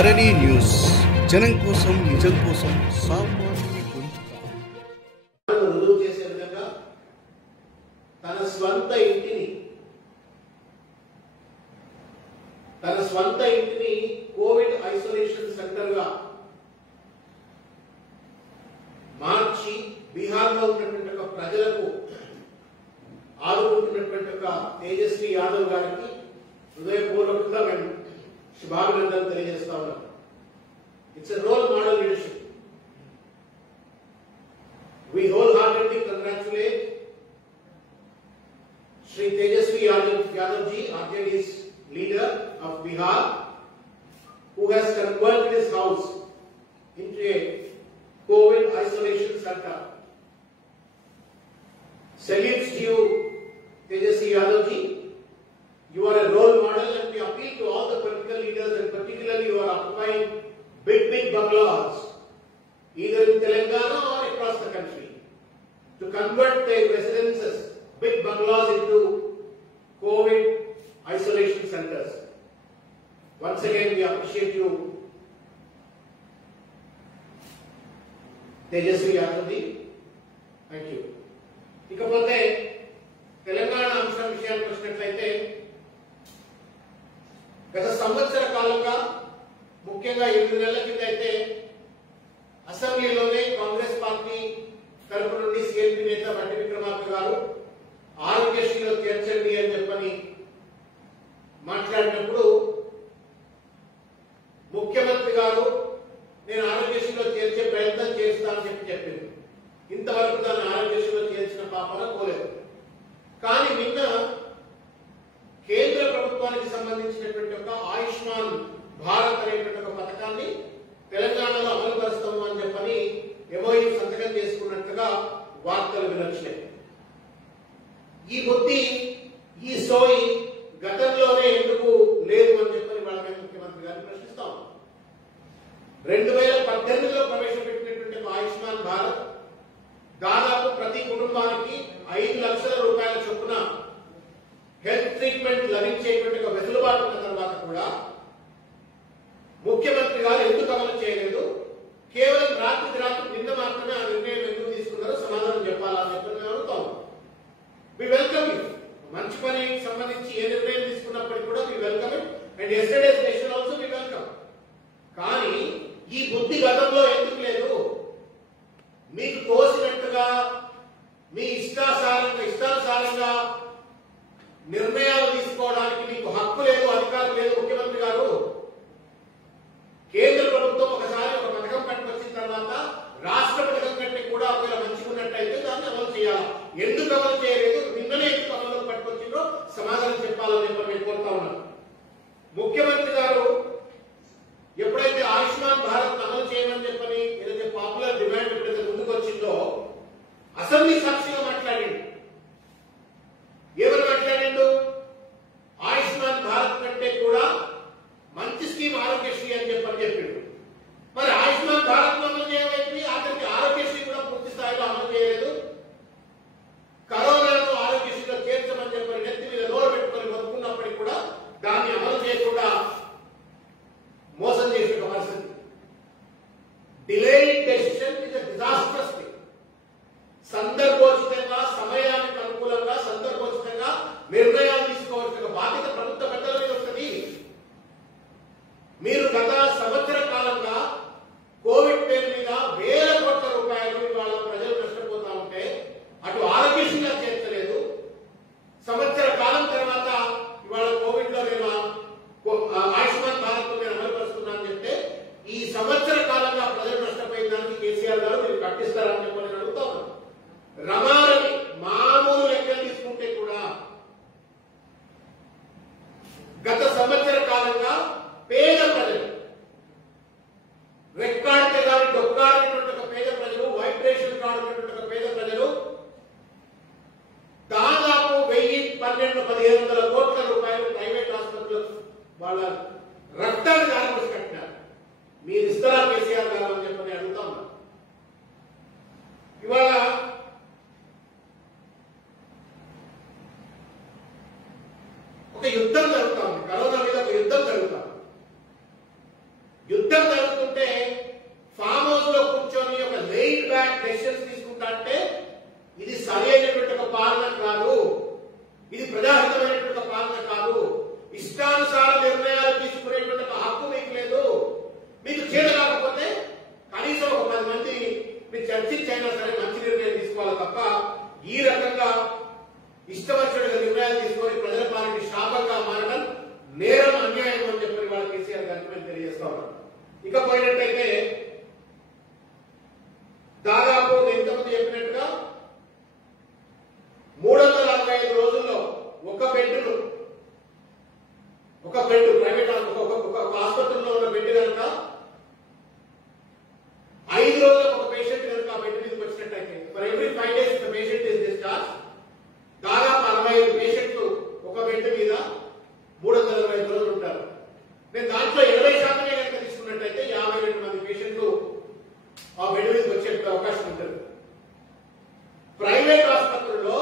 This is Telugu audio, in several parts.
ధరణి న్యూస్ జనం కోసం నిజం కోసం సామాన్యుని గొంతుక. రుజువు చేసే విధంగా తన స్వంత ఇంటిని కోవిడ్ ఐసోలేషన్ సెంటర్ గా మార్చి బీహార్ లో ఉన్నటువంటి ప్రజలకు ఆదుకుంటున్నటువంటి తేజస్వి యాదవ్ గారికి హృదయపూర్వకంగా మేము శుభాభినందనలు తెలియజేస్తా ఉన్నాం. It's a role model leadership. We wholeheartedly congratulate Shri Tejasvi Yadav ji, RJD's leader of Bihar, who has converted his house into a COVID isolation center. Salutes to you, Tejasvi Yadav ji. You are a role model, and we appeal to all the political leaders, and particularly who are occupying big bungalows, either in Telangana or across the country, to convert their residences, big bungalows, into COVID isolation centers. Once again, we appreciate you, Tejasvi Yadav ji. Thank you. ఇకపోతే తెలంగాణ అంశం విషయానికి వచ్చినట్లయితే గత సంవత్సర కాలంగా ముఖ్యంగా 8 నెలల కింద అయితే అసెంబ్లీలోనే కాంగ్రెస్ పార్టీ తరపు నుండి సిఎల్పి నేత బండి విక్రమార్క గారు ఆరోగ్యశ్రీలో చేర్చండి అని చెప్పని మాట్లాడినప్పుడు ముఖ్యమంత్రి గారు నేను ఆరోగ్యశ్రీలో చేర్చే ప్రయత్నం చేస్తానని చెప్పింది. ఇంతవరకు దాన్ని ఆరోగ్యశ్రీలో చేర్చిన పాపన పోలేదు. కానీ నిన్న కేంద్ర ప్రభుత్వానికి సంబంధించినటువంటి ఆయుష్మాన్ భారత్ అనేటువంటి పథకాన్ని తెలంగాణలో అమలు పరుస్తాము అని చెప్పని ఎంఓయూ సంతకం చేసుకున్నట్లుగా వార్తలు వినొచ్చినాయి. ఈ బుద్ధి, ఈ సోయి గతంలోనే ఎందుకు లేదు అని చెప్పని వాళ్ళ ముఖ్యమంత్రి గారిని ప్రశ్నిస్తాం. 2018లో ప్రవేశపెట్టినటువంటి ఆయుష్మాన్ భారత్ దాదాపు ప్రతి కుటుంబానికి 5 లక్షల రూపాయల చొప్పున హెల్త్ ట్రీట్మెంట్ లభించేటువంటి వెసులుబాటు ఉన్న తర్వాత కూడా ముఖ్యమంత్రి గారు ఎందుకు అమలు చేయలేదు? కేవలం రాత్రి నిన్న మాత్రమే ఆ నిర్ణయం ఎందుకు తీసుకున్నారో సమాధానం చెప్పాలని చెప్పి మేము అడుగుతాం. We welcome you. మంచి పనికి సంబంధించి ఏ నిర్ణయం తీసుకున్నప్పటికీ కూడా we welcome it, and yesterday's decision also we welcome. కానీ ఈ బుద్ధి గతంలో ఎందుకు లేదు? మీకు తోసినట్టుగా మీ ఇష్టానుసారంగా నిర్ణయాలు తీసుకోవడానికి మీకు హక్కు లేదు, అధికారం లేదు. ముఖ్యమంత్రి గారు, కేంద్ర ప్రభుత్వం ఒకసారి ఒక పథకం పట్టుకొచ్చిన తర్వాత రాష్ట్ర పథకం కంటే కూడా ఒకవేళ మంచిగా ఉన్నట్టయితే దాన్ని అమలు చేయాలి. ఎందుకు అమలు చేయలేదు? నిన్ననే ఎందుకు అమలు పట్టుకొచ్చిందో సమాధానం చెప్పాలని చెప్పి మేము కోరుతా ఉన్నాం. ముఖ్యమంత్రి గారు ఎప్పుడైతే ఆయుష్మాన్ భారత్ అమలు చేయమని చెప్పని ఏదైతే పాపులర్ డిమాండ్ ఎప్పుడైతే ముందుకు వచ్చిందో అసెంబ్లీ సాక్షిగా మాట్లాడిండు. ఏమని మాట్లాడిండు? ఆయుష్మాన్ భారత్ కంటే కూడా మంచి స్కీమ్ ఆరోగ్యశ్రీ అని చెప్పిండు. మరి ఆయుష్మాన్ భారత్ అమలు చేయమైంది, అతనికి ఆరోగ్యశ్రీ కూడా పూర్తి స్థాయిలో అమలు చేయలేదు. కరోనాను ఆరోగ్యశ్రీలో చేర్చమని చెప్పని నెత్తి మీద నోరు పెట్టుకొని బతుకున్నప్పటికీ కూడా దాన్ని అమలు చేయకుండా మోసం చేసిన పరిస్థితి. Delayed decision is a disastrous thing. సందర్భోచితంగా, సమయానికి అనుకూలంగా సందర్భోచితంగా నిర్ణయాలు తీసుకోవాల్సిన బాధ్యత ప్రభుత్వ పెద్దల మీద వస్తుంది. మీరు గత సంవత్సర కాలంగా కోవిడ్ పేరు మీద వేల కోట్ల రూపాయలు ఇవాళ ప్రజలు నష్టపోతా ఉంటే అటు ఆరోగ్యశ్రీగా చేర్చలేదు. సంవత్సర కాలం తర్వాత ఇవాళ కోవిడ్ లో నేను ఆయుష్మాన్ భారత్ నేను అమలుపరుస్తున్నా అని చెప్తే ఈ సంవత్సర కాలంగా ప్రజలు నష్టపోయిన దానికి కేసీఆర్ గారు మీరు కట్టిస్తారని చెప్పి నేను అడుగుతా ఉన్నాను. రమారని మామూలు లెక్కలు తీసుకుంటే కూడా గత సంవత్సర కాలంగా పేద ప్రజలు, రెడ్ కార్డ్ కానీ డొక్కాడినటువంటి పేద ప్రజలు, వైట్ రేషన్ కార్డు ఉన్నటువంటి పేద ప్రజలు దాదాపు 1,000-1,200 కోట్ల రూపాయలు ప్రైవేట్ ఆసుపత్రులకు వాళ్ళ రక్తాన్ని దారిపోసి కట్టినారు. మీరు ఇస్తారా కేసీఆర్ గారు అని చెప్పని అడుగుతా ఉన్నా. ఇవాళ ఒక యుద్ధం జరుగుతా ఉంది, కరోనా మీద ఒక యుద్ధం జరుగుతా. బ్యాక్ డెసిషన్స్ తీసుకుంటా అంటే ఇది సరైనటువంటి ఒక పాలన కాదు, ఇది ప్రజాహితమైనటువంటి ఒక పాలన కాదు. ఇష్టానుసార నిర్ణయాలు తీసుకునేటువంటి ఒక హక్కు మీకు లేదు. మీకు చేత కాకపోతే కనీసం ఒక 10 మంది మీరు చర్చించైనా సరే మంచి నిర్ణయం తీసుకోవాలి తప్ప ఈ రకంగా ఇష్టవచ్చిన నిర్ణయాలు తీసుకొని ప్రజల పాలనకి శాపంగా మారడం నేరం, అన్యాయం అని చెప్పి వాళ్ళ కేసీఆర్ గారికి మేము తెలియజేస్తా ఉన్నాం. ఇక పోయినట్టయితే దాదాపు ఇంతకుముందు చెప్పినట్టుగా 365 రోజుల్లో ఒక బెడ్ ప్రైవేట్ ఒక ఆసుపత్రిలో ఉన్న బెడ్ కనుక 5 రోజులకు ఒక పేషెంట్ కనుక ఆ బెడ్ మీదకి వచ్చినట్టయితే for every 5 days the patient is discharge, దాదాపు 65 పేషెంట్లు ఒక బెడ్ మీద 365 రోజులు ఉంటారు. నేను దాంట్లో 20% కనుక తీసుకున్నట్టయితే 52 మంది పేషెంట్లు ఆ బెడ్ మీదకి వచ్చే అవకాశం ఉంటుంది. ప్రైవేట్ ఆసుపత్రుల్లో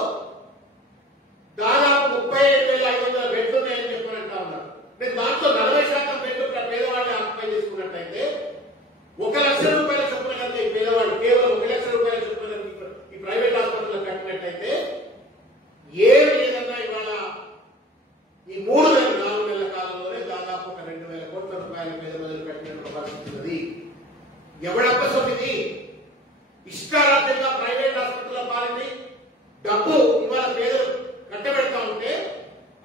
దాదాపు 37,500 బెడ్లు ఉన్నాయని చెప్పారంటా ఉన్నారు. నేను దాంట్లో 40% బెడ్లు పేదవాళ్ళని ఆక్యుపై చేసుకున్నట్టయితే 1 లక్ష రూపాయల చొప్పున కనుక ఈ పేదవాళ్ళు కేవలం 1 లక్ష రూపాయల చొప్పున ఈ ప్రైవేట్ ఆసుపత్రులు కట్టినట్టయితే ఏ విధంగా ఇవాళ ఈ 3 నెలల 4 నెలల కాలంలోనే దాదాపు ఒక 2,000 కోట్ల రూపాయల పేద ప్రజలు కట్టినటువంటి పరిస్థితి ఉన్నది. ఎవడప్పసం ఇది? ఇష్టారాజ్యంగా ప్రైవేట్ ఆసుపత్రుల పాలింది డబ్బు ఇవాళ పేదలు కట్టబెడతా ఉంటే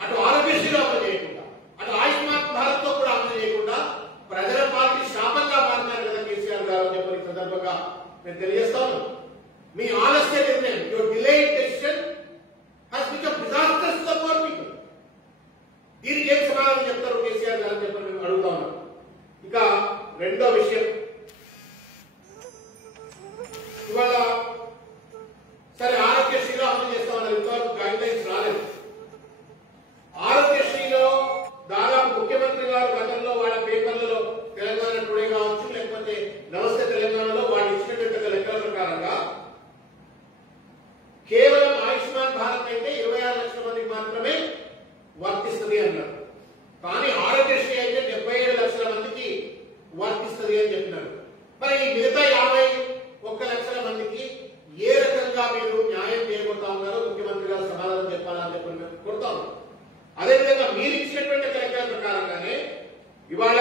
అటు ఆరోగ్యశ్రీలో అమలు చేయకుండా, అటు ఆయుష్మాన్ భారత్ తో కూడా అమలు చేయకుండా ప్రజల పార్టీ శాపంగా మారినారు కదా కేసీఆర్ గారు అని చెప్పి సందర్భంగా నేను తెలియజేస్తాను. మీ ఆలస్య నిర్ణయం, your delayed decision has become disastrous to the poor people. దీనికి ఏం సమాధానం చెప్తారు కేసీఆర్ గారు అని చెప్పి మేము అడుగుతా ఉన్నాం. ఇక రెండో విషయం, ఇవాళ సరే ఆరోగ్యశ్రీలో అమలు చేస్తామన్నారు, ఇంతవరకు గైడ్ లైన్స్ రాలేదు. ఆరోగ్యశ్రీలో దాదాపు ముఖ్యమంత్రి గారు గతంలో వాళ్ళ పేపర్లలో తెలంగాణ టుడే కావచ్చు లేకపోతే నమస్తే తెలంగాణలో వాళ్ళు ఇచ్చినటువంటి లెక్కల ప్రకారంగా కేవలం ఆయుష్మాన్ భారత్ అయితే 26 లక్షల మందికి మాత్రమే వర్తిస్తుంది అన్నారు. కానీ ఆరోగ్యశ్రీ అయితే 77 లక్షల మందికి వర్తిస్తుంది అని చెప్పినారు. మరి ఈ మిగతా 51 లక్షల మందికి ఏ రకంగా మీరు న్యాయం చేయబోతా ఉన్నారో ముఖ్యమంత్రి గారు సమాధానం చెప్పాలని చెప్పి మేము కోరుతాం. అదేవిధంగా మీరు ఇచ్చినటువంటి లెక్కల ప్రకారంగానే ఇవాళ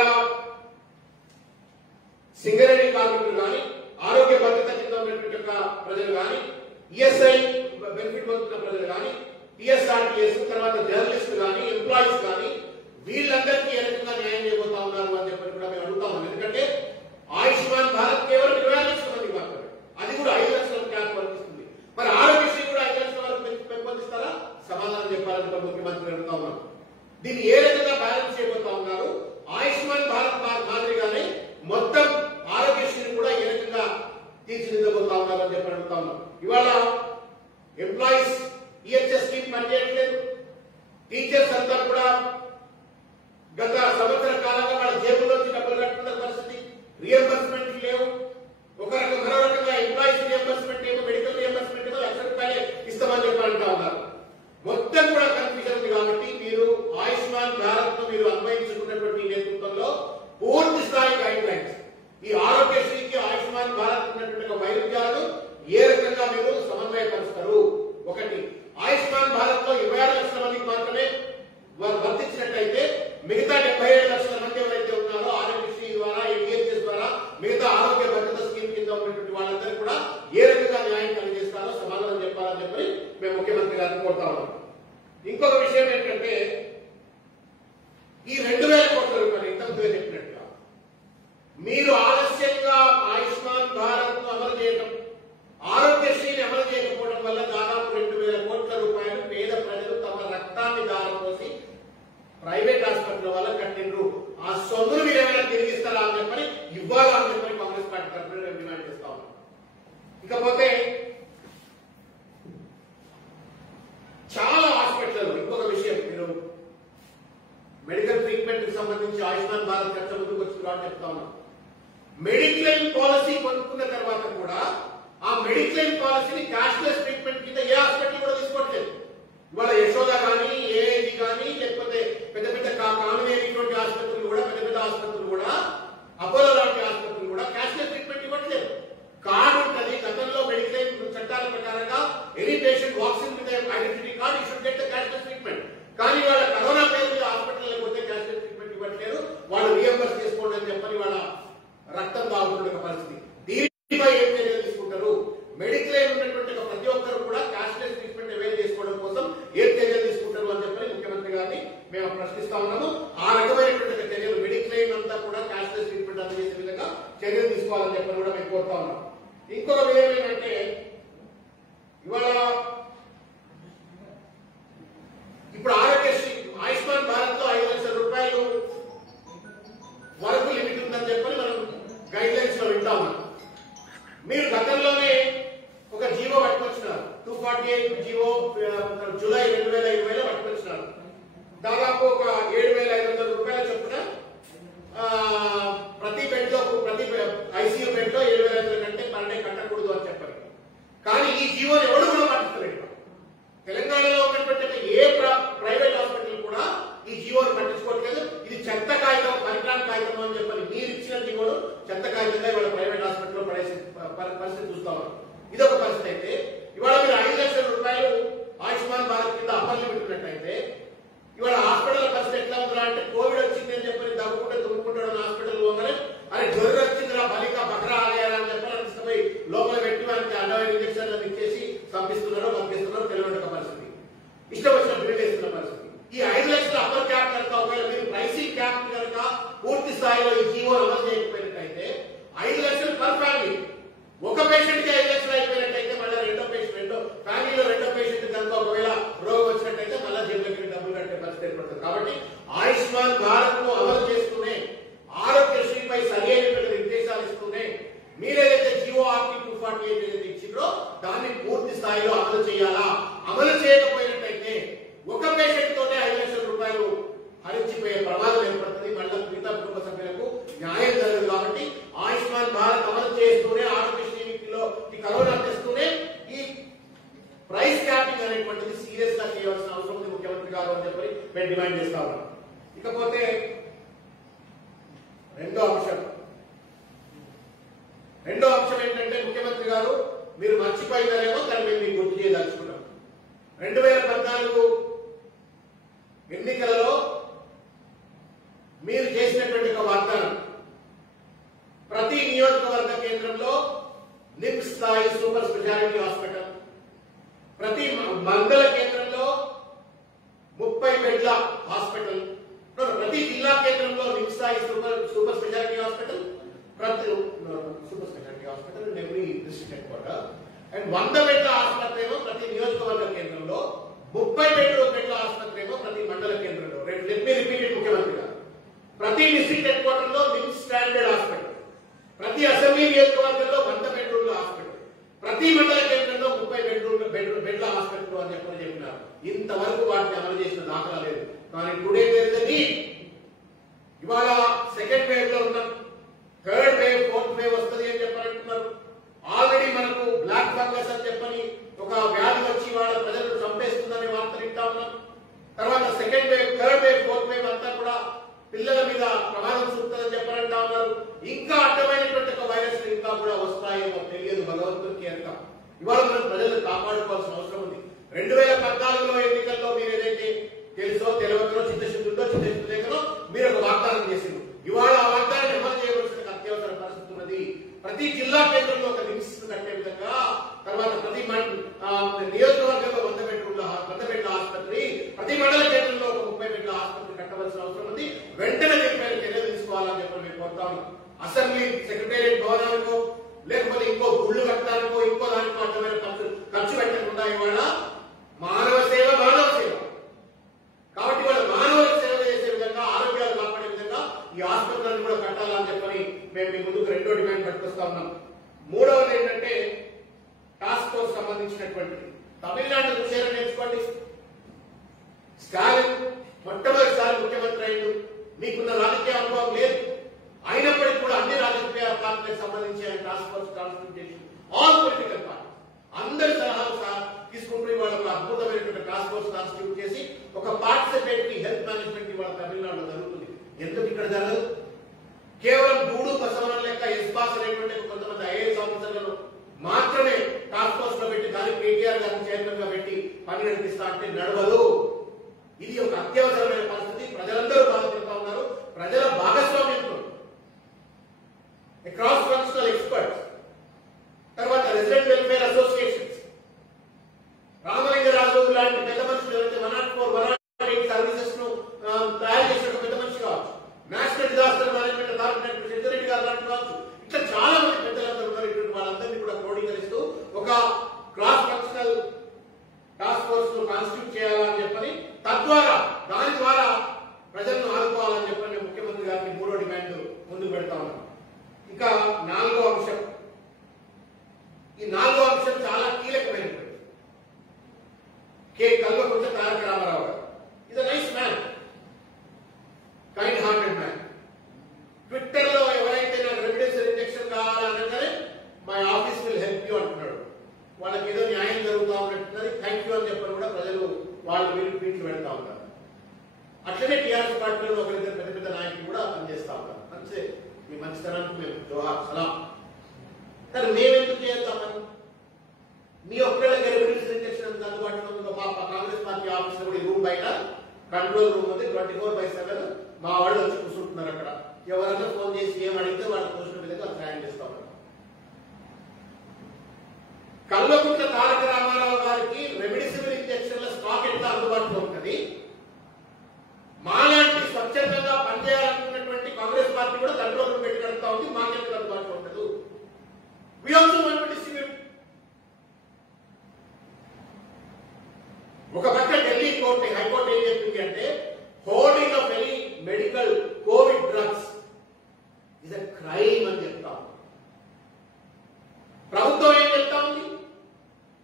సింగరేణి కార్మికులు కానీ, ఆరోగ్య భద్రత కింద ఉన్నటువంటి ప్రజలు కానీ, ఈఎస్ఐ బెనిఫిట్ పొందుతున్న ప్రజలు కానీ, టీఎస్ఆర్టీఎస్ తర్వాత జర్నలిస్టులు కానీ, ఎంప్లాయీస్ కానీ వీళ్ళందరికీ ఏ రకంగా న్యాయం చేయబోతా ఉన్నారు అని చెప్పి కూడా మేము అడుగుతా ఉన్నాం. ఎందుకంటే ఆయుష్మాన్ భారత్ కేవలం 20 లక్షల మందికి మాత్రమే, అది కూడా 5 లక్షల క్యాప్ వర్తిస్తుంది. మరి ఆరోగ్యశ్రీ కూడా 5 లక్షల వరకు పెంపొందిస్తారా? సమాధానం చెప్పాలని కూడా ముఖ్యమంత్రి అడుగుతా ఉన్నాం. దీన్ని ఏ రకంగా బ్యాలెన్స్ చేయబోతా ఉన్నారు? ఆయుష్మాన్ భారత్ మాదిరిగానే మొత్తం ఆరోగ్యశ్రీని కూడా ఏ రకంగా తీర్చిదిద్దబోతా ఉన్నారు అని చెప్పి అడుగుతా ఉన్నాం. ఇవాళ ఎంప్లాయీస్ ఈహెచ్ఎస్ స్కీమ్ పనిచేయట్లేదు. టీచర్స్ అంతా కూడా గత సంవత్సర కాలంగా వాళ్ళ జేబుల్లోంచి డబ్బులు కట్టుకున్న పరిస్థితి, రియంబర్స్మెంట్ లేవు. ఒక రకం మరో రకంగా ఎంప్లాయీస్ రియంబర్స్మెంట్ ఏమో, మెడికల్ రియంబర్స్మెంట్ ఏమో 1 లక్ష రూపాయలు ఇస్తామని చెప్పి అంటా ఉన్నారు. మొత్తం కూడా కన్ఫ్యూజన్ ఉంది. కాబట్టి మీరు ఆయుష్మాన్ భారత్ ను మీరు అన్వయించుకున్నటువంటి నేతృత్వంలో పూర్తి స్థాయి గైడ్ లైన్స్, ఈ ఆరోగ్యశ్రీకి ఆయుష్మాన్ భారత్ ఉన్నటువంటి వైరుధ్యాలను ఏ రకంగా మీరు సమన్వయపరుస్తారు? ఒకటి, ఆయుష్మాన్ భారత్ లో 26 లక్షల మందికి మాత్రమే వర్తించినట్టయితే మిగతా 77 లక్షల మంది ఎవరైతే ఉన్నారో ఆరోగ్యశ్రీ ద్వారా, ఈహెచ్ఎస్ ద్వారా, మిగతా ఆరోగ్య భద్రత స్కీమ్ కింద ఉన్నటువంటి వాళ్ళందరూ కూడా ఏ రకంగా న్యాయం కలిగిస్తారో సమాధానం చెప్పాలని చెప్పి మేము ముఖ్యమంత్రి గారిని కోరుతా ఉన్నాం. ఇంకొక విషయం ఏంటంటే ఈ 2,000 కోట్ల రూపాయలు ఇంతకుముందుగా చెప్పినట్టుగా మీరు ఆలస్యంగా ఆయుష్మాన్ భారత్ ను అమలు చేయడం, ఆరోగ్యశ్రీని అమలు చేయకపోవడం వల్ల దాదాపు 2,000 కోట్ల రూపాయలు పేద ప్రజలు తమ రక్తాన్ని దారపోసి ప్రైవేట్ హాస్పిటల్ వల్ల కట్టిండ్రు. ఆ సొమ్మును మీరు ఏమైనా తిరిగిస్తారా అని చెప్పని, ఇవ్వాలా అని చెప్పని కాంగ్రెస్ పార్టీ తరఫున మేము డిమాండ్ చేస్తా ఉన్నాం. ఇకపోతే చాలా హాస్పిటల్ ఇంకొక విషయం, మీరు మెడికల్ ట్రీట్మెంట్ కి సంబంధించి ఆయుష్మాన్ భారత్ చర్చ ముందుకు వచ్చింది కాబట్టి చెప్తా ఉన్నాం. మెడిక్లెయిమ్ పాలసీ కొనుక్కున్న తర్వాత కూడా ఆ మెడిక్లెయిమ్ పాలసీని క్యాష్లెస్ ట్రీట్మెంట్ కింద ఏ హాస్పిటల్ కూడా తీసుకోవట్లేదు. ఇవాళ యశోద కానీ, ఏఐజీ కానీ, లేకపోతే పెద్ద పెద్ద కామినేటువంటి ఆసుపత్రులు కూడా, పెద్ద పెద్ద ఆసుపత్రులు కూడా, అపోలో లాంటి ఆసుపత్రులు కూడా క్యాష్లెస్ ట్రీట్మెంట్ ఇవ్వట్లేదు. కార్డు ఉంటుంది, గత 248 జీవో జూలై 2020లో పట్టుకొచ్చినారు. దాదాపు ఒక 7,500 రూపాయల చొప్పున ప్రతి బెడ్ లో ప్రతి ఐసీయూ బెడ్ లో 7,500 కంటే పన్నే కట్టకూడదు అని చెప్పారు. కానీ ఈ జీవోని ఎవరు కూడా పట్టించలేదు. తెలంగాణలో ఉన్నటువంటి ఏ ప్రైవేట్ హాస్పిటల్ కూడా ఈ జీవోను పట్టించుకోవట్లేదు. ఇది చెత్త కాగితం, పరికరాల కాగితం అని చెప్పని మీరు ఇచ్చిన జీవోను చెత్త కాగితంగా ఇవాళ ప్రైవేట్ హాస్పిటల్లో పడేసే పరిస్థితి చూస్తా ఉన్నాం. ఇదొక పరిస్థితి అయితే, ఇవాళ మీరు 5 లక్షల రూపాయలు ఆయుష్మాన్ భారత్ కింద అప్పర్లు పెట్టుకున్నట్టయితే ఇవాళ హాస్పిటల్ పరిస్థితి ఎట్లా ఉందా అంటే, కోవిడ్ వచ్చింది అని చెప్పని దగ్గుకుంటే తుమ్ముకుంటాడు హాస్పిటల్ పోగానే, అరే జ్వరం వచ్చిందిరా బలిక బకరా ఆలయాలని చెప్పని తీసుకుపోయి లోపల పెట్టి వారికి అడ్డమైన ఇంజక్షన్లు ఇచ్చేసి పంపిస్తున్నారో తెలియని ఒక పరిస్థితి. ఇష్టం వచ్చిన బిల్లు వేస్తున్న పరిస్థితి. ఈ 5 లక్షల అప్పర్ క్యాప్ కనుక ఒకవేళ మీరు ప్రైసింగ్ క్యాప్ కనుక పూర్తి స్థాయిలో ఈ జీవో అమలు చేయకపోయినట్టయితే 5 లక్షలు పర్ ఫ్యామిలీ. ఒక పేషెంట్ కి 5 లక్షలు అయిపోయినట్టయితే మళ్ళీ ఫ్యామిలీలో రెండో పేషెంట్ కనుక ఒకవేళ రోగం వచ్చినట్టయితే మళ్ళీ జేబులకి డబ్బులు కట్టే పరిస్థితి ఏర్పడుతుంది. కాబట్టి ఆయుష్మాన్ భారత్ ను అమలు చేస్తూనే, ఆరోగ్యశ్రీపై సరైన నిర్దేశాలు ఇస్తూనే మీరేదైతే జీఓఆర్టీ 248 ఏదైతే ఇచ్చిందో దాన్ని పూర్తి స్థాయిలో అమలు చేయాలా. అమలు చేయకపోయినట్టయితే ఒక పేషెంట్ తోనే 5 లక్షల రూపాయలు హరించిపోయే ప్రమాదం ఏర్పడుతుంది. మళ్ళీ మిగతా కుటుంబ సభ్యులకు న్యాయం జరగదు. కాబట్టి ఆయుష్మాన్ భారత్ అమలు చేస్తూనే, ఆరోగ్యశ్రీలో కరోనా తెస్తూనే ఈ ప్రైస్ క్యాపింగ్ అనేటువంటిది సీరియస్ గా చేయవలసిన అవసరం ఉంది ముఖ్యమంత్రి గారు అని చెప్పి మేము డిమాండ్ చేస్తా ఉన్నాం. ఇకపోతే రెండో అంశం ఏంటంటే, ముఖ్యమంత్రి గారు మీరు మర్చిపోయినారేమో కానీ మేము మీకు గుర్తు చేయదలుచుకున్నాం. 2014 ఎన్నికలలో మీరు చేసినటువంటి ఒక వాగ్దానం, ప్రతి నియోజకవర్గ కేంద్రంలో నిమ్స్ స్థాయి సూపర్ స్పెషాలిటీ హాస్పిటల్, ప్రతి మండల కేంద్రంలో 30 బెడ్ల హాస్పిటల్, ప్రతి జిల్లా కేంద్రంలో నిమ్స్ స్థాయి super speciality hospital, super speciality hospital in every district head quarter, and 100 బెడ్ల ఆసుపత్రి ఏమో ప్రతి నియోజకవర్గ కేంద్రంలో, 30 బెడ్ల ఆసుపత్రి ఏమో ప్రతి మండల కేంద్రంలో. లెట్ మీ రిపీట్ ఇట్ ముఖ్యమంత్రి గారు. ప్రతి డిస్ట్రిక్ట్ హెడ్ క్వార్టర్ లో నిమ్స్ స్టాండర్డ్ హాస్పిటల్, ప్రతి అసెంబ్లీ నియోజకవర్గంలో 100 బెడ్రూమ్ల హాస్పిటల్, ప్రతి మండల కేంద్రంలో 30 బెడ్ల హాస్పిటల్ అని చెప్పినారు. ఇంతవరకు వాటిని అమలు చేసిన దాఖలా లేదు. కానీ today there is a need. ఇవాళ సెకండ్ వేవ్ లో ఉన్నాం, థర్డ్ వేవ్, ఫోర్త్ వేవ్ వస్తుంది అని చెప్పారంటున్నారు. ఆల్రెడీ మనకు బ్లాక్ ఫంగస్ అని చెప్పని ఒక వ్యాధి వచ్చి వాళ్ళ ప్రజలను చంపేస్తుందనే వార్తలు వింటా ఉన్నాం. తర్వాత second wave, third wave, fourth wave అంతా కూడా పిల్లల మీద ప్రమాదం చూపుతుందని చెప్పారంటా ఉన్నారు. ఇంకా అడ్డమైనటువంటి ఒక వైరస్ ఇంకా కూడా వస్తాయేమో తెలియదు, భగవంతుడికి ఎరక. ఇవాళ మనం ప్రజలను కాపాడుకోవాల్సిన అవసరం ఉంది. 2014లో ఎన్నికల్లో మీరు ఏదైతే తెలుసో తెలియకనో చిత్తశుద్ధి లేకనో మీరు ఒక వాగ్దానం చేసింది. ఇవాళ ఆ వాగ్దానాన్ని అమలు చేయవలసిన అత్యవసర పరిస్థితి ఉన్నది. ప్రతి జిల్లా కేంద్రంలో ఒక నిమ్స్ కట్టే విధంగా, తర్వాత ప్రతి నియోజకవర్గంలో 100 బెడ్ల ఆసుపత్రి, ప్రతి మండల కేంద్రంలో ఒక 30 బెడ్ల ఆసుపత్రి కట్టవలసిన అవసరం ఉంది. వెంటనే దీనిపైన చర్యలు తీసుకోవాలని చెప్పి మేము కోరుతాము. అసెంబ్లీ సెక్రటేరియట్ భవనానికో లేకపోతే ఇంకో గుళ్ళు కట్టడానికో ఇంకో దానికో అడ్డమైన ఖర్చు పెట్టకుండా ఇవాళ మానవ సేవ. కాబట్టి ఇవాళ మానవులకు సేవ చేసే విధంగా, ఆరోగ్యాలు కాపాడే విధంగా ఈ హాస్పిటల్ కూడా కట్టాలని చెప్పని మేము మీ ముందుకు రెండో డిమాండ్ పట్టుకొస్తా ఉన్నాం. మూడవది ఏంటంటే, టాస్క్ ఫోర్స్ సంబంధించినటువంటిది. తమిళనాడు చూసారని నేర్చుకోండి. స్టాలిన్ మొట్టమొదటిసారి ముఖ్యమంత్రి అయ్యిండు. మీకున్న రాజకీయ అనుభవం లేదు, అయినప్పటికీ కూడా అన్ని రాజకీయ పార్టీలకు సంబంధించి ఆయన టాస్క్ ఫోర్స్ కాన్స్టిట్యూట్ చేసి ఆల్ పొలిటికల్ పార్టీ అందరి సలహాలు తీసుకుంటూ ఇవాళ ఒక అద్భుతమైనటువంటి టాస్క్ ఫోర్స్ కాన్స్టిట్యూట్ చేసి ఒక పార్టిసిపేటరీ హెల్త్ మేనేజ్మెంట్ ఇవాళ తమిళనాడులో జరుగుతుంది. ఎందుకు ఇక్కడ జరగదు? కేవలం గూడు బసవనం లెక్క ఎస్బాస్ అనేటువంటి కొంతమంది ఐఏఎస్ ఆఫీసర్లను మాత్రమే టాస్క్ ఫోర్స్ లో పెట్టి దానికి కేటీఆర్ గారిని చైర్మన్ గా పెట్టి పని నడిపిస్తా అంటే నడవదు. ఇది ఒక అత్యవసరమైన పరిస్థితి. ప్రజలందరూ బాధపడుతూ ఉన్నారు. ప్రజల భాగస్వామ్యంతో క్రాస్ ఫంక్షనల్ ఎక్స్పర్ట్స్, తర్వాత రెసిడెంట్ వెల్ఫేర్ అసోసియేషన్స్, రామలింగరాజు లాంటి పెద్ద మనుషులు ఎవరైతే 104, 108 సర్వీసెస్ ను తయారు చేసిన పెద్ద మనిషి కావచ్చు, national disaster management authority security గారు లాంటి కావచ్చు, ఇట్లా చాలా మంది పెద్దలందరూ ఉన్నారు. ఇటువంటి వాళ్ళందరినీ కూడా క్రోడీకరిస్తూ ఒక క్రాస్ ఫంక్షనల్ టాస్క్ ఫోర్స్ ను కాన్స్టిట్యూట్ చేయాలని చెప్పని, తద్వారా దాని ద్వారా ప్రజలను ఆదుకోవాలని చెప్పని ముఖ్యమంత్రి గారికి మూడో డిమాండ్ ముందుకు పెడతా ఉన్నాం. ఇక నాలుగో అంశం. ఈ నాలుగో అంశం చాలా కీలకమైనటువంటి. కల్వకుంట్ల తారక రామారావు గారు. Is a nice man, kind hearted man. Twitter లో ఎవరైతే నాకు రెమిడిసివిర్ ఇంజెక్షన్ కావాలనగానే my office will help you అంటున్నాడు. వాళ్ళకి ఏదో న్యాయం జరుగుతా ఉన్నట్టున్నది, థ్యాంక్ యూ అని చెప్పని కూడా ప్రజలు వాళ్ళు వీళ్ళు ట్వీట్లు పెడతా ఉంటారు. అట్లనే టీఆర్ఎస్ పార్టీలో ఒకరిద్దరు పెద్ద పెద్ద నాయకులు కూడా పనిచేస్తా ఉంటారు. మంచిదే, మీ మంచితనానికి మేము జోహార్ సలాం. కానీ మేమెందుకు చేద్దామని మీ ఒక్కళ్ళకి రెమిడిసివిర్ ఇంజెక్షన్ అందుబాటులో ఉందో మా కాంగ్రెస్ పార్టీ ఆఫీస్ కూడా ఈ రూమ్ బయట కంట్రోల్ రూమ్ ఉంది, 24/7 మా వాళ్ళు వచ్చి కూర్చుంటున్నారు అక్కడ. ఎవరైనా ఫోన్ చేసి ఏం అడిగితే వాళ్ళ క్వశ్చన్ మీద సాయం చేస్తా ఉన్నారు. కల్వకుంట్ల తారక రామారావు గారికి రెమిడిసివిర్ ఇంజెక్షన్ల స్టాక్ ఎంత అందుబాటులో ఉంటుంది, మాలాంటి స్వచ్ఛందంగా పనిచేయాలనుకున్నటువంటి కాంగ్రెస్ పార్టీ కూడా కంట్రోల్ రూమ్ పెట్టి కడుతా ఉంది, మాకెందుకు అందుబాటులో ఉండదు? We also want to distribute. ఒక పక్క ఢిల్లీ కోర్టు హైకోర్టు ఏం చెప్పింది అంటే holding of any medical covid drugs is a crime అని చెప్తా ఉంది. ప్రభుత్వం ఏం చెప్తా ఉంది,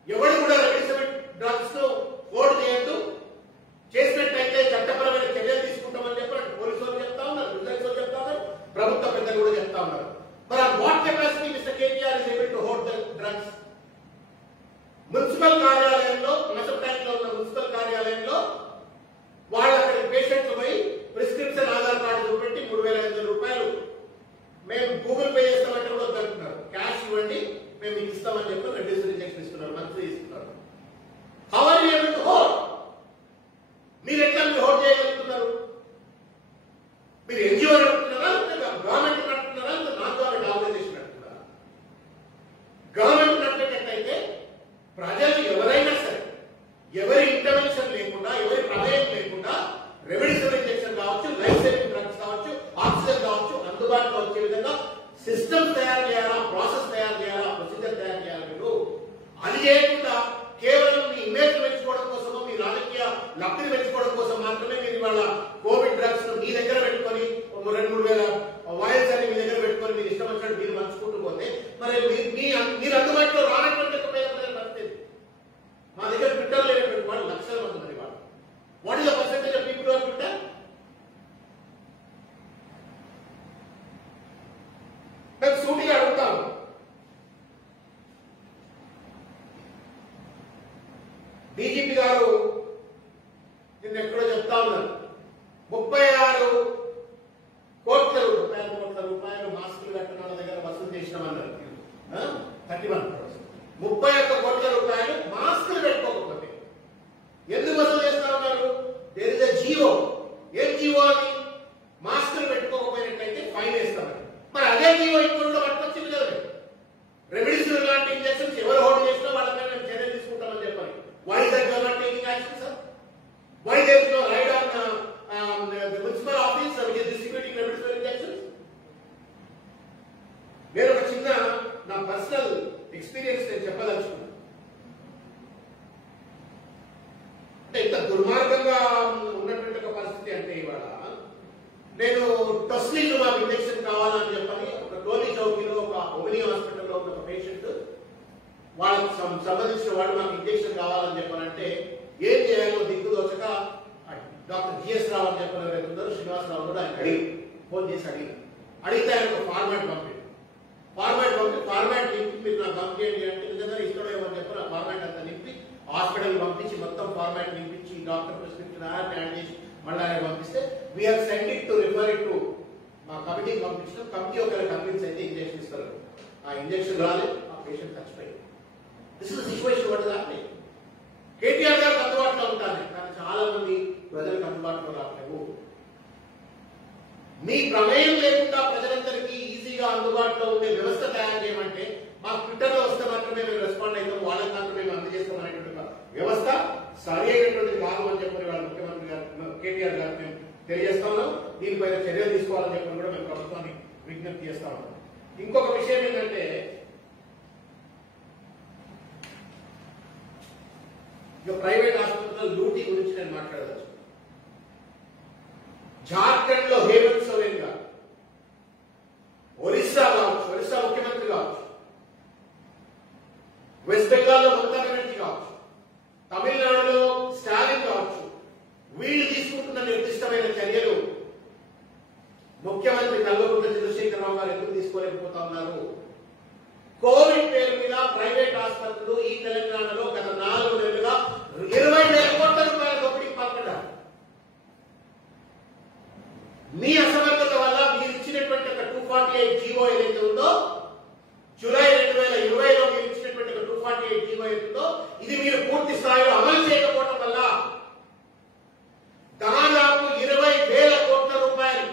ఎవరు కూడా రెమిడిసివిర్ డ్రగ్స్ ను హోల్డ్ చేయొద్దు, చేసినట్టయితే చట్టపరమైన చర్యలు తీసుకుంటామని చెప్పి పోలీసు వాళ్ళు చెప్తా ఉన్నారు, విజిలెన్స్ వాళ్ళు చెప్తా ఉన్నారు, ప్రభుత్వ పెద్దలు కూడా చెప్తా ఉన్నారు. మరి ఆ what capacity mister KTR is able to hold the drugs? Municipal కార్యాలయంలో, మున్సిపల్ లో ఉన్న మున్సిపల్ కార్యాలయంలో వాళ్ళు అక్కడికి పేషెంట్లు పోయి ప్రిస్క్రిప్షన్ ఆధార్ కార్డు చూపెట్టి 3,500 రూపాయలు మేము గూగుల్ పే చేస్తామంటే కూడా వద్దంటున్నారు. క్యాష్ ఇవ్వండి మేము మీకు ఇస్తామని చెప్పి రెమిడిసివిర్ ఇంజెక్షన్ ఇస్తున్నారు, మంత్లీ ఇస్తున్నారు. How are you able to hold? మీరు ఎట్లా మీరు హోల్డ్ చేయగలుగుతున్నారు? మీరు ఎన్జిఓ నడుపుతున్నారా, గవర్నమెంట్ నడుపుతున్నారా, నాన్ గవర్నమెంట్ ఆర్గనైజేషన్ నడుపుతున్నారా? గవర్నమెంట్ నడిపేటట్టయితే ప్రజలు ఎవరైనా సరే ఎవరి ఇంటర్వెన్షన్ లేకుండా, ఎవరి ప్రమేయం లేకుండా రెమిడిసివిర్ ఇంజెక్షన్ కావచ్చు, లైఫ్ సేవింగ్ డ్రగ్స్ కావచ్చు, ఆక్సిజన్ కావచ్చు అందుబాటులో వచ్చే విధంగా సిస్టమ్ తయారు చేయాలా, ప్రాసెస్ తయారు చేయాలా, ప్రొసీజర్ తయారు చేయాలి. మీరు అది చేయకుండా కేవలం మీ ఇమేజ్ పెంచుకోవడం కోసమో, మీ రాజకీయ లబ్ధిని పెంచుకోవడం కోసం మాత్రమే మీరు ఇవాళ కోవిడ్ డ్రగ్స్ మీ దగ్గర పెట్టుకొని 2,000-3,000 వాయిల్స్ అని మీ దగ్గర పెట్టుకొని మీరు ఇష్టం వచ్చినట్టు మీరు పంచుకుంటూ పోతే మరి మీరు అందుబాటులో రానటువంటి పేద ప్రజల పరిస్థితి. మా దగ్గర ట్విట్టర్ లేనటువంటి వాళ్ళు లక్షల మంది మరి వాళ్ళు. What is the percentage of people on Twitter? మేము సూటిగా అడుగుతాము, డీజీపీ గారు నిన్న ఎక్కడో చెప్తా ఉన్నారు 36 కోట్ల రూపాయలు మాస్కులు కట్టిన వాళ్ళ దగ్గర వసూలు చేసినామన్నారు. 31 crores. 31 కోట్ల రూపాయలు మాస్కులు పెట్టుకోకపోతే ఎందుకు వసూలు చేస్తా ఉన్నారు? There is a GO. ఏం జీవో అని? మాస్కులు పెట్టుకోకపోయినట్లయితే ఫైన్ వేస్తామని. మరి అదే జీవో ఇప్పుడు కూడా పట్టుకొచ్చింది కదా. రెమిడిసివిర్ లాంటి ఇంజెక్షన్స్ ఎవరు హోల్డ్ చేసినా వాళ్ళపై మేము చర్యలు తీసుకుంటామని చెప్పాలి. Why is that you are not taking action, sir? Why there is no raid on the municipal office which is distributing remedies injections? నేను ఒక చిన్న నా పర్సనల్ ఎక్స్పీరియన్స్ నేను చెప్పదలుచుకున్నాను. అంటే ఇంత దుర్మార్గంగా ఉన్నటువంటి ఒక పరిస్థితి అంటే ఇవాళ నేను టొస్లిజుమాబ్ ఇంజెక్షన్ కావాలని చెప్పని ఒక టోలీ చౌకీలో ఒక ఓమినీ హాస్పిటల్లో ఉన్న ఒక పేషెంట్ వాళ్ళకి సంబంధించిన వాళ్ళు మాకు ఇంజెక్షన్ కావాలని చెప్పాలంటే ఏం చేయాలో దిక్కుదోచక డాక్టర్ జిఎస్ రావు అని చెప్పిన ఎవరైతున్నారు శ్రీనివాసరావు కూడా ఆయన ఫోన్ చేసి అడిగితే ఆయన ఒక ఫార్మాట్ పంపి ఫార్మాట్ నింపి మీరు నాకు పంపించండి అంటే నిజంగా ఇస్తాడో ఏమని చెప్పి ఆ ఫార్మాట్ అంతా నింపి హాస్పిటల్ పంపించి మొత్తం ఫార్మాట్ నింపించి డాక్టర్ ప్రిస్క్రిప్షన్ యాడ్ చేసి మళ్ళీ ఆయన పంపిస్తే we are send it to refer it to మా కమిటీకి పంపించిన కమిటీ ఒకవేళ కన్విన్స్ అయితే ఇంజెక్షన్ ఇస్తారు. ఆ ఇంజెక్షన్ రాలేదు, ఆ పేషెంట్ చచ్చిపోయింది. This is situation what is happening. KTR గారికి అందుబాటులో ఉంటాను కానీ చాలా మంది ప్రజలకు అందుబాటులో రావట్లేవు. మీ ప్రమేయం లేకుండా ప్రజలందరికీ ఈజీగా అందుబాటులో ఉండే వ్యవస్థ తయారు చేయమంటే మాకు ట్విట్టర్లో వస్తే మాత్రమే మేము రెస్పాండ్ అవుతాం, వాళ్ళకి మాత్రమే మేము అందజేస్తాం అనేటువంటి వ్యవస్థ సరి అయినటువంటిది కాదు అని చెప్పి వాళ్ళ ముఖ్యమంత్రి గారు కేటీఆర్ గారు మేము తెలియజేస్తా ఉన్నాం. దీనిపైన చర్యలు తీసుకోవాలని చెప్పి కూడా మేము ప్రభుత్వాన్ని విజ్ఞప్తి చేస్తా ఉన్నాం. ఇంకొక విషయం ఏంటంటే ప్రైవేట్ హాస్పిటల్లో లూటీ గురించి నేను మాట్లాడవచ్చు. జార్ఖండ్ లో హేమంత్ సోరెన్ గారు, ఒరిస్సా కావచ్చు, ఒరిస్సా ముఖ్యమంత్రి కావచ్చు, వెస్ట్ బెంగాల్ లో మమతా బెనర్జీ కావచ్చు, తమిళనాడులో 248 జీవో ఏదో ఇది మీరు పూర్తి స్థాయిలో అమలు చేయకపోవడం వల్ల దాదాపు 20,000 కోట్ల రూపాయలు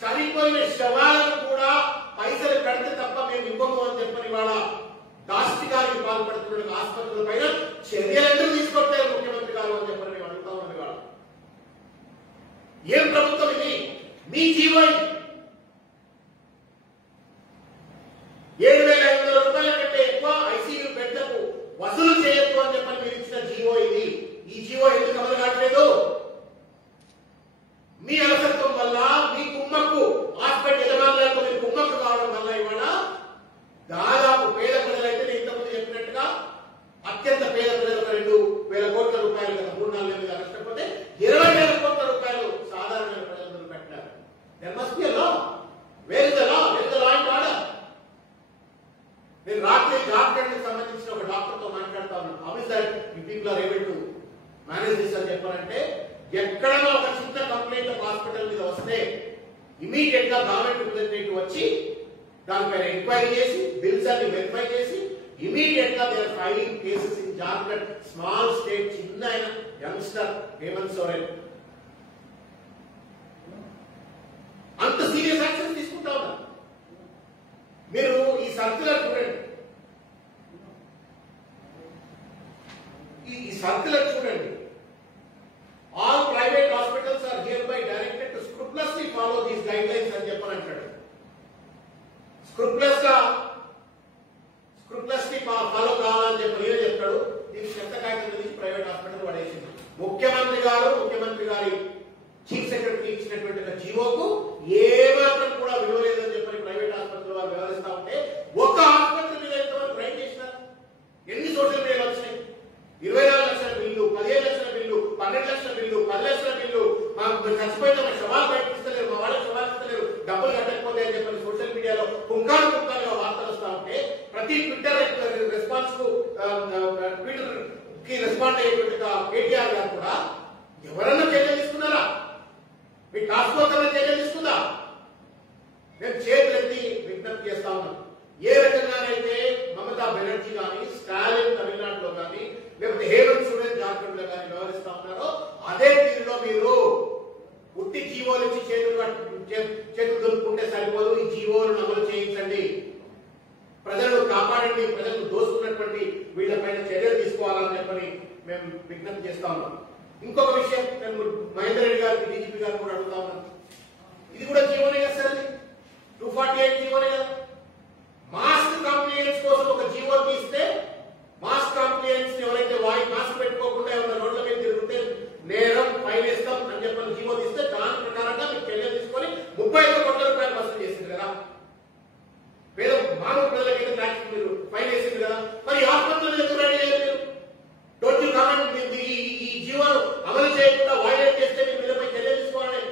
చనిపోయిన శవాలను కూడా పైసలు కడితే తప్ప మేము ఇవ్వము అని చెప్పని వాళ్ళ దాష్టికానికి పాల్పడుతున్న ఆసుపత్రుల పైన చర్యలెందుకు తీసుకోవట్లేదు ముఖ్యమంత్రి గారు అని చెప్పని మేము అడుగుతా ఉన్నాం. ఇవాళ ఏం ప్రభుత్వం ఇది? మీ జీవో 7,500 రూపాయల కంటే ఎక్కువ ఐసీయూ బెడ్లకు వసూలు చేయొద్దు అని చెప్పని మీరు ఇచ్చిన జీవో ఇది. ఈ జీవో ఎందుకు అమలు కావట్లేదు? మీ అలసత్వం వల్ల, మీ కుమ్మక్కు హాస్పిటల్ యజమానులకు మీరు కుమ్మక్కు కావడం వల్ల ఇవాళ దాదాపు పేద ప్రజలైతే నేను ఇంతకుముందు చెప్పినట్టుగా అత్యంత పేద ప్రజలకు 2,000 కోట్ల రూపాయలు కదా 3-4 నెలలుగా నష్టపోతే 20,000 కోట్ల రూపాయలు సాధారణ ప్రజలందరూ పెట్టారు. There must be a law. Where is the law? Where is the law and order? నేను రాత్రి జార్ఖండ్ కి సంబంధించిన ఒక డాక్టర్ తో మాట్లాడుతా ఉన్నాను. How is that you people are able to manage this అని చెప్పారంటే, ఎక్కడైనా ఒక చిన్న కంప్లైంట్ ఒక హాస్పిటల్ మీద వస్తే ఇమీడియట్ గా గవర్నమెంట్ రిప్రజెంటేటివ్ వచ్చి దానిపైన ఎంక్వైరీ చేసి బిల్స్ అన్ని వెరిఫై చేసి ఇమీడియట్ గా they are filing cases in Jharkhand. Small state, చిన్న అయిన యంగ్స్టర్ హేమంత్ సోరెన్ అంత సీరియస్ యాక్షన్ తీసుకుంటా ఉన్నారు. మీరు ఈ సర్కులర్ చూడండి, ఈ సర్కులర్ చూడండి. All private hospitals are hereby directed to scrupulously follow these guidelines అని చెప్పని అంటాడు. స్క్రూపులస్లీ ఫాలో కావాలని చెప్పి నేనే చెప్తాడు. దీనికి చెత్త కాగితం నుంచి ప్రైవేట్ హాస్పిటల్ పడేసింది. ముఖ్యమంత్రి గారి చీఫ్ సెక్రటరీ ఇచ్చినటువంటి ఒక జీవోకు ఏమాత్రం కూడా విలువ లేదని చెప్పని ప్రైవేట్ ఆసుపత్రులు వారు వ్యవహరిస్తా ఉంటే, ఒక ఆసుపత్రి మీద ఎంతవరకు రైట్ చేసినారు? ఎన్ని సోషల్ మీడియాలో వచ్చినాయి? 24 లక్షల బిల్లు, 15 లక్షల బిల్లు, 12 లక్షల బిల్లు, 10 లక్షల బిల్లు, చచ్చిపోయితే మా శవాలు బయటకు ఇస్తలేరు, మా వాళ్ళకి శవాలు ఇస్తలేరు, డబ్బులు కట్టకపోతే అని చెప్పని సోషల్ మీడియాలో పుంకాలుగా వార్తలు వస్తా ఉంటే, ప్రతి ట్విట్టర్ రెస్పాన్స్ కు ట్విట్టర్ కి రెస్పాండ్ అయ్యేటువంటి కేటీఆర్ గారు కూడా ఎవరన్నా చర్యలు తీసుకున్నారా? మీ టాస్క్ ఫోర్స్ అన్న చర్యలు తీసుకుందా? మేము చేతులెత్తి విజ్ఞప్తి చేస్తా ఉన్నాం. ఏ రకంగానైతే మమతా బెనర్జీ కానీ, స్టాలిన్ తమిళనాడులో కానీ, లేకపోతే హేమంత్ సోరెన్ జార్ఖండ్ లో కానీ వ్యవహరిస్తా ఉన్నారో, అదే తీరులో మీరు ఉట్టి జీవోలు ఇచ్చి చేతులు దొరుకుంటే సరిపోదు. ఈ జీవోలను అమలు చేయించండి, ప్రజలను కాపాడండి, ప్రజలను దోసుకున్నటువంటి వీళ్లపైన చర్యలు తీసుకోవాలని చెప్పని మేము విజ్ఞప్తి చేస్తా ఉన్నాం. ఇంకొక విషయం నేను మహేందర్ రెడ్డి గారికి, డీజీపీ గారు కూడా అడుగుతా ఉన్నాను. ఇది కూడా జీవోనే కదా సార్, అది 248 జీవోనే కదా. మాస్క్ కంప్లైంట్స్ కోసం ఒక జీవో తీస్తే, మాస్క్ కంప్లైంట్స్ ఎవరైతే మాస్క్ పెట్టుకోకుండా ఎవరైనా రోడ్ల మీద తిరుగుతే నేరం ఫైన్ వేస్తాం అని చెప్పని జీవో తీస్తే, దాని ప్రకారంగా మీకు చర్యలు తీసుకొని 35 కోట్ల రూపాయలు వసూలు చేసింది కదా. పేద మామూలు ప్రజలకైతే ట్యాక్స్ మీరు ఫైన్ వేసింది కదా. మరి ఆసుపత్రులు ఎందుకు రెడీ లేదు? మీరు డోంట్ యు కమెంట్ ఈ జీవోను అమలు చేయకుండా వైలేట్ చేస్తే మీరు మీదపై చర్యలు తీసుకోవాలని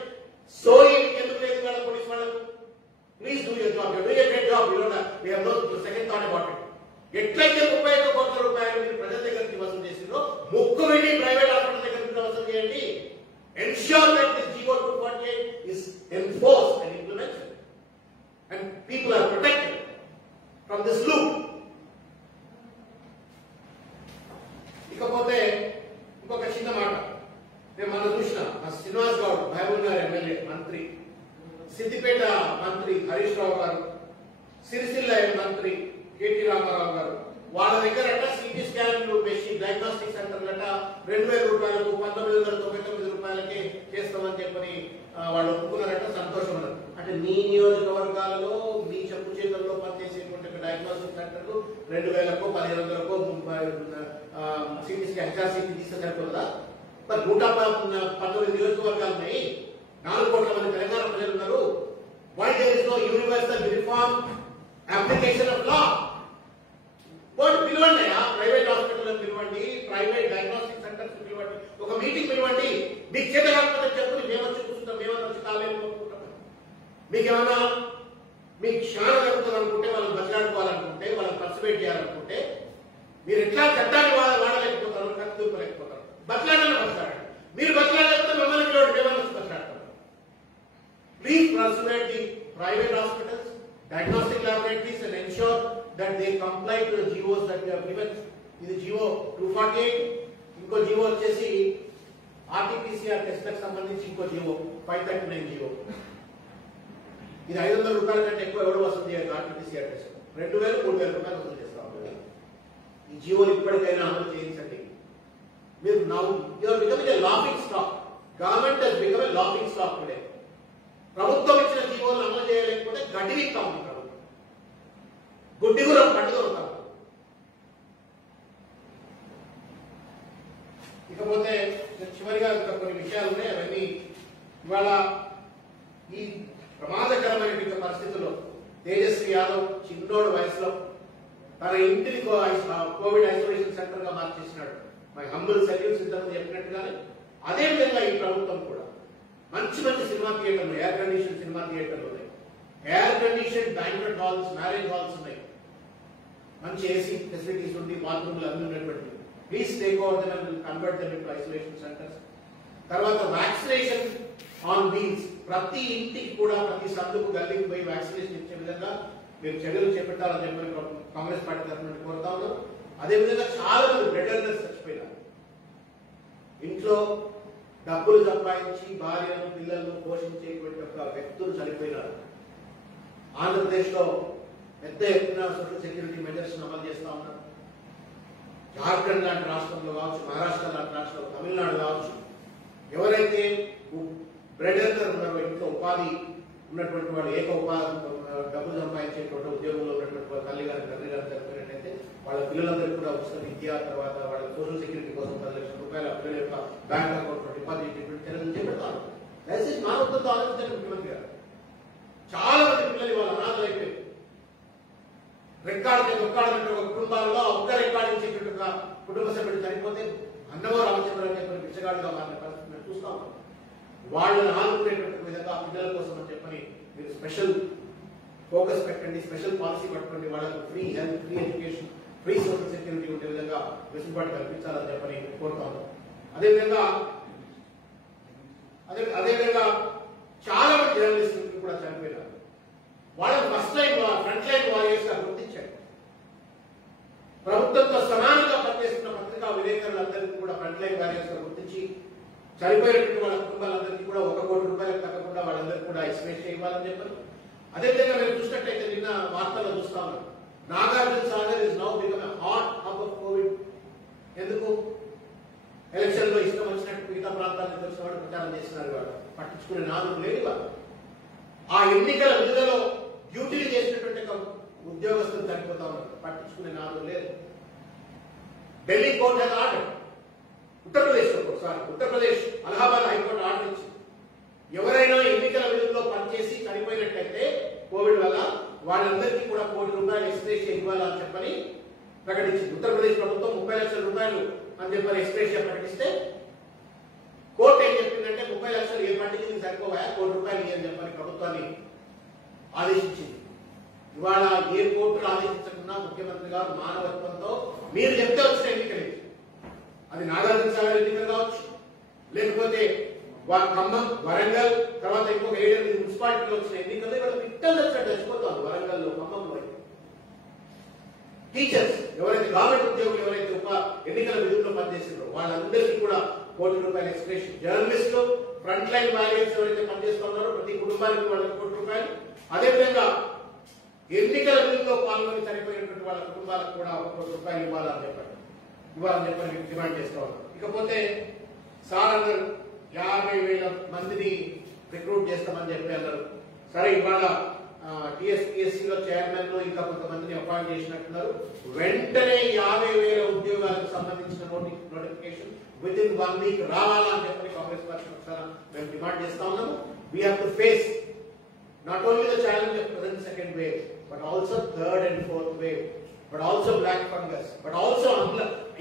సోయి ఎందుకు లేదు కదా పోలీస్ వాళ్ళకు? Please do your job. Do a great job. We have no second thought about it. ఎట్లయితే 35 కోట్ల రూపాయలు మీరు ప్రజల దగ్గర నుంచి వసూలు చేసిందో, ముక్కు వెళ్ళి ప్రైవేట్ హాస్పిటల్ దగ్గర నుంచి వసూలు చేయండి. Ensure that this GO 248 is enforced and implemented and people are protected from this loop. ఇకపోతే ఇంకొక చిన్న మాట నేను మనం చూసిన శ్రీనివాస్ గౌడ్ మహబూబ్ నగర్ ఎమ్మెల్యే మంత్రి, సిద్దిపేట మంత్రి హరీష్ రావు గారు, సిరిసిల్ల మంత్రి కేటీ రామారావు గారు, వాళ్ళ దగ్గరట సిటీ స్కాన్లు మెషిన్ డయాగ్నోస్టిక్ సెంటర్లట 2,000 రూపాయలకు 1999 రూపాయలకే చేస్తామని చెప్పని వాళ్ళు ఒప్పుకున్నారట. సంతోషం అన్నారు. అంటే మీ నియోజకవర్గాలలో మీ చెప్పు చేతుల్లో పనిచేసేటువంటి డయాగ్నోస్టిక్ సెంటర్లు 2,000కో 1,500కో సిటీ స్కాన్ హెచ్ఆర్సీకి తీస్తే సరిపోతుందా? మరి 119 నియోజకవర్గాలు ఉన్నాయి, 4 కోట్ల మంది తెలంగాణ ప్రజలు ఉన్నారు. Why there is no universal uniform application of law? వాడు పిలవండి, ప్రైవేట్ హాస్పిటల్ పిలవండి, ప్రైవేట్ డయాగ్నోస్టిక్ సెంటర్స్ పిలవండి, ఒక మీటింగ్ పిలవండి. మీకు చేత కాకపోతే చెప్పండి, మేమొచ్చి కూర్చుంటాం, మేమన్నా వచ్చి కాలేజీ కోరుకుంటాం. మీకేమన్నా మీకు క్షానం జరుగుతుంది అనుకుంటే, వాళ్ళని బతిలాడుకోవాలనుకుంటే, వాళ్ళని పర్సువేట్ చేయాలనుకుంటే, మీరు ఎట్లా చట్టాన్ని వాడలేకపోతారు, కత్తిపలేకపోతారు. బతిలాడాలని బతిలాడండి. మీరు బతిలాడకపోతే మిమ్మల్ని పిలవండి, మేమన్నా వచ్చి బతిలాడతాం. Please persuade the private hospitals, diagnostic laboratories and ensure that they comply to the GOs that we have given ఇది జీవో 248, ఇంకో జీవో వచ్చేసి ఆర్టీపీసీఆర్ టెస్ట్లకు సంబంధించి ఇంకో జీవో 539 జీవో. ఇది 500 రూపాయల కంటే ఎక్కువ ఎవరు వసూలు చేయాలి ఆర్టీపీసీఆర్ టెస్ట్. 2000, 3000 రూపాయలు వసూలు చేస్తాం. ఈ జీవోలు ఇప్పటికైనా అమలు చేయించండి. మీరు now you are becoming a laughing stock. Government has become a laughing stock today. ప్రభుత్వం ఇచ్చిన జీవోలను అమలు చేయలేకపోతే గడ్డివిక్తా ఉంది ప్రభుత్వం. గుడ్డిగురం పట్టుదొరుతాం. ఇకపోతే చివరిగా ఇంకా కొన్ని విషయాలు ఉన్నాయి. అవన్నీ ఇవాళ ఈ ప్రమాదకరమైన పరిస్థితుల్లో తేజస్వి యాదవ్ చిన్నోడు వయసులో తన ఇంటిని కోవిడ్ ఐసోలేషన్ సెంటర్ గా మార్చేసినాడు. మై హంబుల్ సల్యూట్స్ ఇంతకు చెప్పినట్టుగానే అదే విధంగా ఈ ప్రభుత్వం కూడా మంచి మంచి సినిమా థియేటర్లు, ఎయిర్ కండిషన్ సినిమా థియేటర్లు ఉన్నాయి, air condition banquet halls, marriage halls ఉన్నాయి, మంచి ఏసీ ఫెసిలిటీస్ ఉండి బాత్రూమ్లు అన్ని ఉన్నటువంటి. Please take over them and convert them into isolation centers. తర్వాత వ్యాక్సినేషన్ ఆన్ వీల్స్, ప్రతి ఇంటికి కూడా ప్రతి సందుకు గల్లీకి పోయి వ్యాక్సినేషన్ ఇచ్చే విధంగా మీరు చర్యలు చేపట్టాలని చెప్పి కాంగ్రెస్ పార్టీ తరఫు నుండి కోరుతా ఉన్నాం. అదేవిధంగా చాలా మంది బ్రెడ్ ఎర్నర్స్ చచ్చిపోయినారు. ఇంట్లో డబ్బులు సంపాదించి భార్యను పిల్లలను పోషించేటువంటి ఒక వ్యక్తులు చనిపోయినారు. ఆంధ్రప్రదేశ్ లో పెద్ద ఎత్తున సోషల్ సెక్యూరిటీ మెజర్స్ అమలు చేస్తా ఉన్నారు. జార్ఖండ్ లాంటి రాష్ట్రంలో కావచ్చు, మహారాష్ట్ర లాంటి రాష్ట్రంలో, తమిళనాడు కావచ్చు, ఎవరైతే బ్రెడ్ ఎర్నర్ ఉన్నారో, ఇంట్లో ఉపాధి ఉన్నటువంటి వాళ్ళు, ఏక ఉపాధి డబ్బులు సంపాదించేటువంటి ఉద్యోగంలో ఉన్నటువంటి వాళ్ళ తల్లి గారి తండ్రి గారు చనిపోయినట్టయితే వాళ్ళ పిల్లలందరికీ కూడా ఉచిత విద్య, తర్వాత వాళ్ళ సోషల్ సెక్యూరిటీ కోసం 10 లక్షల రూపాయల పిల్లల యొక్క బ్యాంక్ అకౌంట్ డిపాజిట్ చర్యలు చేపడతారు. దయచేసి మానవత్వంతో ఆలోచించండి ముఖ్యమంత్రి గారు. చాలా మంది పిల్లలు వాళ్ళ అనాథలు అయిపోయారు. రికార్డు ఒక్కాడంటే ఒక కుటుంబాల్లో ఒక్క రికార్డించేటట్టుగా కుటుంబ సభ్యులు చనిపోతే అన్నవో రామచంద్ర అని చెప్పని పిచ్చగాడుగా మారిన పరిస్థితి మేము చూస్తా ఉన్నాం. వాళ్ళని ఆదుకునేటువంటి విధంగా పిల్లల కోసం అని చెప్పని మీరు స్పెషల్ ఫోకస్ పెట్టండి, స్పెషల్ పాలసీ పట్టుకోండి. వాళ్ళకు free health, free education, free social security ఉండే విధంగా వెసులుబాటు కల్పించాలని చెప్పని కోరుతా ఉన్నాం. అదేవిధంగా చాలా మంది జర్నలిస్టులు కూడా చనిపోయినారు. వాళ్ళని first line front line warriors గా గుర్తించారు. ప్రభుత్వంతో సమానంగా పనిచేస్తున్న పత్రికా విలేకరులందరికీ కూడా ఫ్రంట్ లైన్ వారియర్స్ గా గుర్తించి చనిపోయినటువంటి వాళ్ళ కుటుంబాలందరికీ కూడా 1 కోటి రూపాయలకు తగ్గకుండా వాళ్ళందరికీ కూడా ఎస్టిమేట్ ఇవ్వాలని చెప్పారు. అదేవిధంగా మీరు చూసినట్టయితే నిన్న వార్తల్లో చూస్తా ఉన్నాం, Nagarjuna Sagar is now become a hot hub of Covid. ఎందుకు? ఎలక్షన్ లో ఇష్టం వచ్చినట్టు మిగతా ప్రాంతాలకు వచ్చిన వాళ్ళు ప్రచారం చేస్తున్నారు. వాళ్ళు పట్టించుకునే నాదులు లేదు. వాళ్ళు ఆ ఎన్నికల విధులలో డ్యూటీలు చేసినటువంటి ఉద్యోగస్తులు చనిపోతా ఉన్నారు, పట్టించుకునే నాదులు లేదు. Delhi court has order, Uttar Pradesh Allahabad high court order ఇచ్చింది. ఎవరైనా ఎన్నికల విధుల్లో పనిచేసి చనిపోయినట్లయితే కోవిడ్ వల్ల వాళ్ళందరికీ కూడా 1 కోటి రూపాయలు ఎక్స్‌గ్రేషియా ఇవ్వాలని చెప్పని ప్రకటించింది. ఉత్తరప్రదేశ్ ప్రభుత్వం 30 లక్షల రూపాయలు అని చెప్పని ఎక్స్‌గ్రేషియా ప్రకటిస్తే కోర్టు ఏం చెప్పిందంటే 30 లక్షలు ఏ పార్టీకి సరిపోవా, 1 కోటి రూపాయలు అని చెప్పని ప్రభుత్వాన్ని ఆదేశించింది. ఇవాళ ఏ కోర్టులు ఆదేశించకుండా ముఖ్యమంత్రి గారు మానవత్వంతో మీరు చెప్తే వచ్చిన ఎన్నికలు, అది నాగార్జున సాగర్ ఎన్నికలు కావచ్చు, లేకపోతే ఖమ్మం, వరంగల్, తర్వాత ఇంకొక 7-8 మున్సిపాలిటీలో వచ్చిన ఎన్నికల్లో ఇవాళ పిట్టలు వచ్చినట్టు చచ్చిపోతారు. వరంగల్లో, ఖమ్మంలో టీచర్స్ ఎవరైతే గవర్నమెంట్ ఉద్యోగులు ఎవరైతే ఎన్నికల విధుల్లో పనిచేసారో వాళ్ళందరికీ కూడా 1 కోటి రూపాయలు ఎక్స్‌గ్రేషియా. జర్నలిస్టులు, ఫ్రంట్ లైన్ వారియర్స్ ఎవరైతే పనిచేస్తున్నారో ప్రతి కుటుంబానికి వాళ్ళకి 1 కోటి రూపాయలు. అదేవిధంగా ఎన్నికల విధుల్లో పాల్గొని చనిపోయినటువంటి వాళ్ళ కుటుంబాలకు కూడా 1 కోటి రూపాయలు ఇవ్వాలని చెప్పని డిమాండ్ చేస్తా ఉన్నాం. ఇకపోతే సార్ అన్నారు 50,000 మందిని రిక్రూట్ చేస్తామని చెప్పి అన్నారు. సరే, ఇవాళ టీఎస్పీఎస్సీలో చైర్మన్ లో ఇంకా కొంతమందిని అపాయింట్ చేసినట్టున్నారు. వెంటనే 50,000 ఉద్యోగాలకు సంబంధించిన నోటిఫికేషన్ విత్ ఇన్ 1 వీక్ రావాలని చెప్పి కాంగ్రెస్ పార్టీ మేము డిమాండ్ చేస్తా ఉన్నాము. We have to face not only the challenge of present second wave, but also third and fourth wave, but also black fungus, but also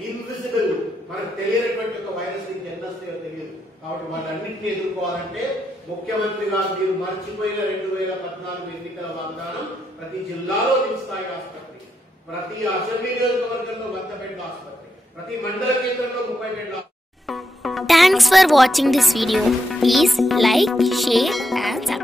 invisible, మనకు తెలియనటువంటి ఒక వైరస్ ఎన్నొస్తాయో తెలియదు. కాబట్టి వాళ్ళన్నింటినీ ఎదుర్కోవాలంటే ముఖ్యమంత్రి గారు మీరు మర్చిపోయిన 2014 ఎన్నికల వాగ్దానం ప్రతి జిల్లాలో స్థాయి ఆసుపత్రి, ప్రతి అసెంబ్లీ నియోజకవర్గంలో 100 బెడ్ల ఆసుపత్రి, ప్రతి మండల కేంద్రంలో 30 బెడ్ల. Thanks for watching this video. Please like, share and subscribe.